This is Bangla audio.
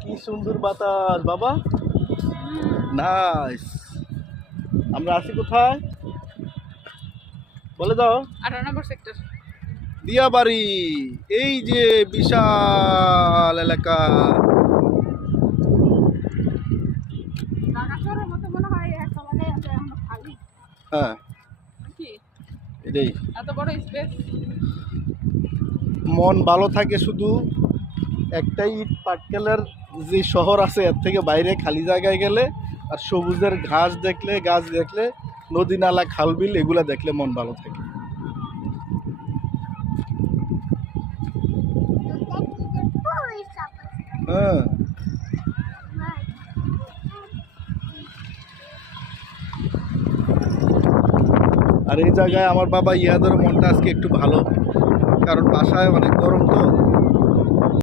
কি সুন্দর বাতাস বাবা, নাইস। আমরা আছি কোথায় বলে দাও? 18 নম্বর সেক্টর, দিয়াবাড়ি। এই যে বিশাল এলাকা। ঢাকা শহরের মতো মনে হয় একটা মানে এখনো খালি হ্যাঁ নাকি? এটাই। এত বড় স্পেস। মন ভালো থাকে শুধু একটাই ইট পাটকেলের যে শহর আছে এর থেকে বাইরে খালি জায়গায় গেলে, আর সবুজের ঘাস দেখলে, গাছ দেখলে, নদী নালা খালবিল এগুলা দেখলে মন ভালো থাকে। হ্যাঁ, আর এই জায়গায় আমার বাবা ইয়াদের মনটা আজকে একটু ভালো, কারণ বাসায় অনেক গরম তো।